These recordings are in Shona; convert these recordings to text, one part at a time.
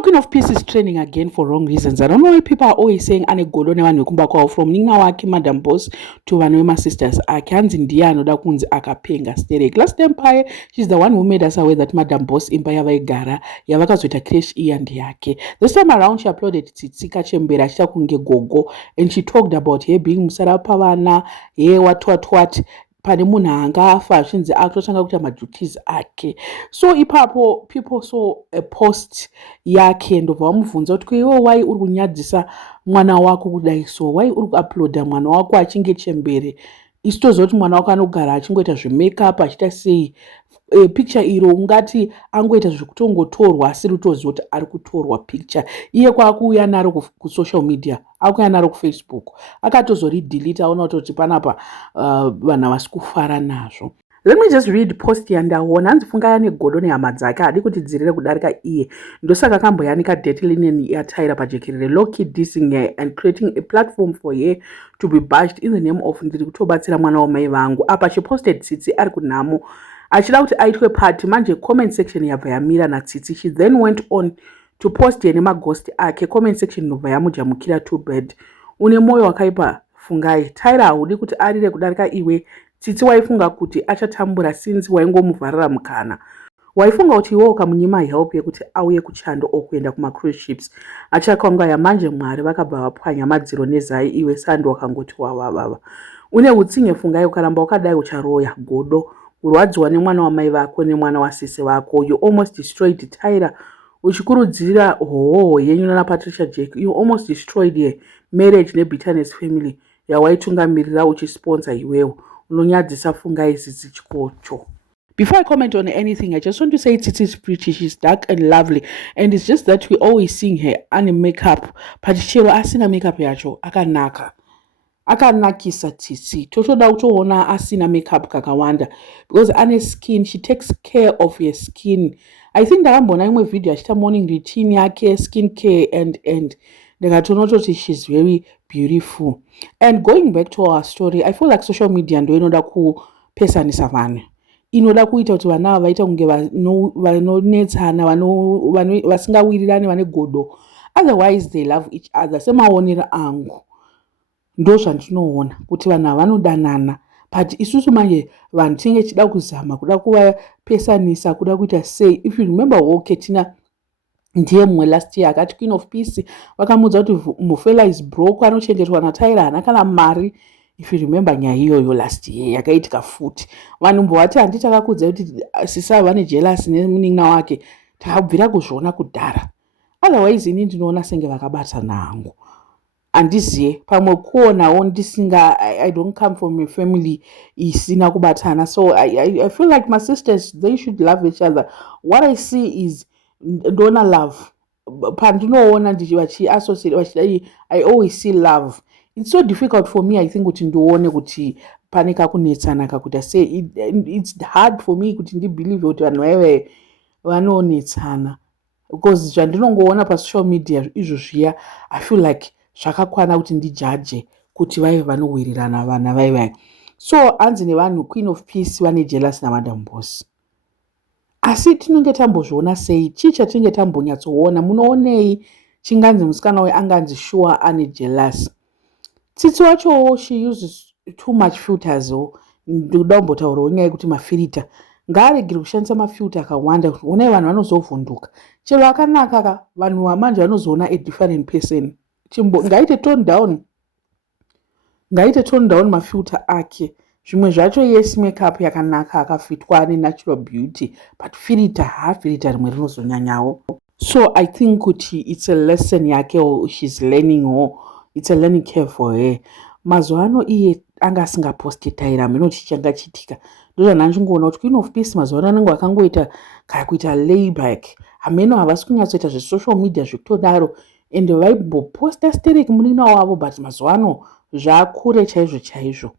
So Queen of Peace is trending again for wrong reasons. I don't know why people are always saying ane godo nevanhu vekumbakwawo, from nina wake Madam Boss to vanhu vemasisters ake. Hanzi ndiye anoda kunzi akapenga Sterek. Last time paye, she's the one who made us aware that Madam Boss imba yavaigara yavakazoita crash iya ndiyake. This time around she uploaded Tsitsi Kachembera achita kunge gogo, and she talked about her being musarapavana, what pane munhu angafa achinzi akutotanga kuita maduties ake. So ipapo people saw a post yake ndobva vamubvunza kuti iwe wai uri kunyadzisa mwana wako kudai, so wai uri kuuploada mwana wako achinge chembere, isi toziva kuti mwana wako anogara achingoita zvemakeup achiita sei. Picture iro ungati angoita zvekutongotorwa asiri kutoziva kuti ari kutorwa picture. Iye kwaakuuya naro kusocial media, akuuya naro kufacebook, akatozoridhilita aona kutoti panapa vanhu havasi kufara nazvo. Let me just read post yandaona. Hanzi Fungai ane godo nehama dzake hadi kutidzirire kudarika iye, ndosaka akamboyanika dirty linen yaTyra pajekerere, low-key dissing her and creating a platform for her to be bashed in the name of ndiri kutobatsira mwana wamai vangu. Apa she posted Tsitsi ari kunhamo achida kuti aitwe party, manje comment section yabva yamira naTsitsi. She then went on to post yene maghost ake, comment section nobva yamujamukira too bad. Une moyo wakaipa Fungai, Tyra haudi kuti arire kudarika iwe. Tsitsi waifunga kuti achatambura since waingomuvharira mukana. Waifunga kuti iwe ukamunyima help yekuti auye kuchando okuenda kuma-cruise ships achakwangaya. Manje Mwari vakabva vapwanya madziro nezai, iwe Sandi wakangoti wavavava. Une utsinye Fungai, ukaramba wakadai ucharoya godo, kurwadziwa nemwana wamai vako nemwana wasisi vako. You almost destroyed Tyra uchikurudzira hoho yenyu nana Patricia Jack. You almost destroyed her marriage nebitterness family yawaitungamirira uchisponsor iwewe. Unonyadzisa Fungai Tsitsi chikocho. Before I comment on anything, I just want to say Tsitsi is pretty, she's dark and lovely, and it's just that we always seeing her ane makeup, but chero asina makeup yacho akanaka. Akanakisa Tsitsi. Totoda kutoona asina makeup kakawanda, because ane skin, she takes care of her skin. I think ndakambona imwe video achita morning routine yake, skin care and ndakatonototi she's very beautiful. And going back to our story, I feel like social media ndo inoda kupesanisa vanhu, inoda kuita kuti vana ava vaita kunge vanonetsana, vasingawirirani, vane godo. Otherwise they love each other. Semaonero angu ndo zvandinoona kuti vanhu ava vanodanana, but isusu manje vanhu tinge chida kuzama kuda kuvapesanisa, kuda kuita sei. If you remember Ketina ndiye mumwe last year akati Queen of Peace vakamudza kuti Mufela is broke, anochengetwa naTyra, hana kana mari. If you remember nyaya iyoyo last year yakaitika futi, vanhu mbovati handi takakudza kuti sisa vane jealous nemunina wake, takabvira kuzviona kudhara. Otherwise ini ndinoona senge vakabatana hangu. Andiziye pamwe kuonawo ndisinga, I don't come from a family isina kubatana, so I feel like my sisters, they should love each other. What I see is ndona love. Pandinoona associate vachidai, I always see love. It's so difficult for me, I think, kuti ndione kuti pane kakunetsana kakuita sei. It's hard for me kuti ndibelieve kuti vanhu vaive vanonetsana, because zvandinongoona pasocial media izvo zviya, I feel like zvakakwana kuti ndijaje kuti vaive vanowirirana vana vaivai. So hanzi nevanhu Queen of Peace vane jealous naMadam Boss. Asi tinenge tambozviona sei? Chii chatinenge tambonyatsoona? Munoonei chinganzi musikana we anganzi sure ane jealous? Tsitsi wacho, she uses too much filters. Ndoda kumbotaurawo nyaya yekuti mafilter ngaaregere kushandisa mafilter akawanda, onai vanhu vanozovhunduka. Chero akanaka vanhu vamanje vanozoona a different person. Ngaite tone down mafilter ake. Zvimwe zvacho yes makeup yakanaka akafitwa natural beauty, but filter rimwe rinozonyanyawo. So I think kuti it's a lesson yake, or she's learning, or it's a learning curve for her. Mazuano iye anga asingaposti Tyra, minoti changa chitika. Ndoza nanjingoona kuti Queen of Peace mazuano anenge akangoita kuita layback. Hameno havasi kunyatsoita zve-social media zvekutodaro, and vaimboposta Sterek munina wavo, but mazuano zvakure chaizvo.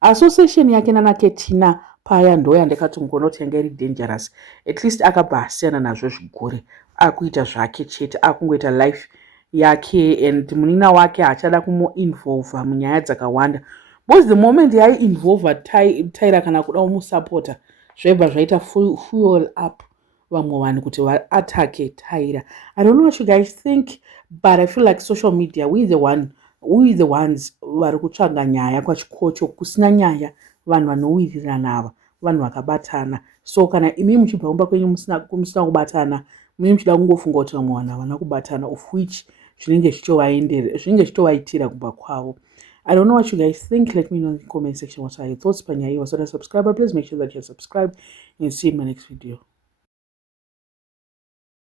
Association yake nana Ketina paya ndo yandakati ngoona kuti yanga iri dangerous. At least akabva asiyana nazvo zvigore, akuita zvake chete, akungoita life yake, and munina wake achada kumo-involva munyaya dzakawanda, because the moment yai-involva Tyra kana kuda kumusupporta zvaibva zvaita fuel up vamwe vanhu kuti vaatake Tyra. I don't know what you guys think, but I feel like social media, we the ones vari kutsvaga nyaya kwachikocho, kusina nyaya vanhu vanowirirana ava vanhu vakabatana. So kana imi muchibva kumba kwenyu musina kubatana, mimi muchida kungofunga kuti vamwe vanhu havana kubatana, of which zvinenge zvichitovaitira kubva kwavo. I don't know what you guys think. Let me know in the comment section what are your thoughts. Panyaya, wasn't a subscriber, please make sure that you're subscribed and see you in my next video.